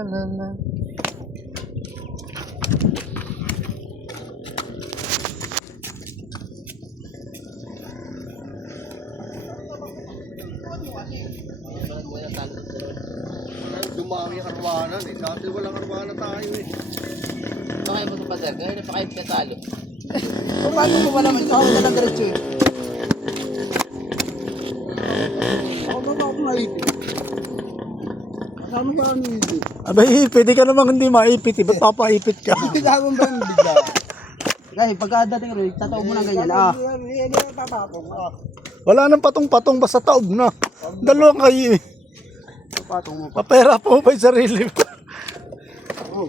Dumami ang arwanan eh. Dati walang arwanan tayo eh. Pakay mo sa pader, ngayon na pakay ka talo. Paano mo ba naman? Ako na lang diretso eh. Ako ba ako maipit? Kasama ba ano hindi? Abay, pwede ka namang hindi maipit. Ba't papaipit ka? Pinagawang ba yung bigla? Kasi pagkadating rin, tataw mo na ganyan. Wala nang patong-patong, basta taob na. Dalawang kayo eh. Patong mo pa. Papera po ba yung sarili mo? Oh.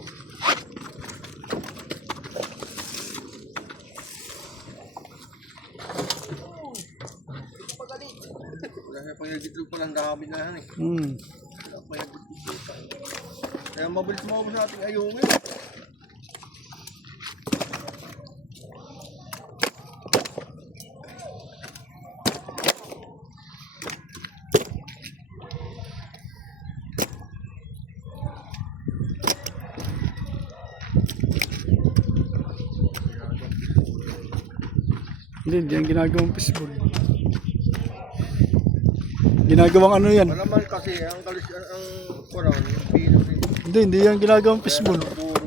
Kaya pag-editlog pa lang dami na yan eh. Kaya mabilis mo sa ating ayungin. Hindi yan ginagawang fishball. Ginagawang ano yan? Malaman kasi ang kalis ang kurang, yung pino rin. Hindi yan ginagawang fishball. Kaya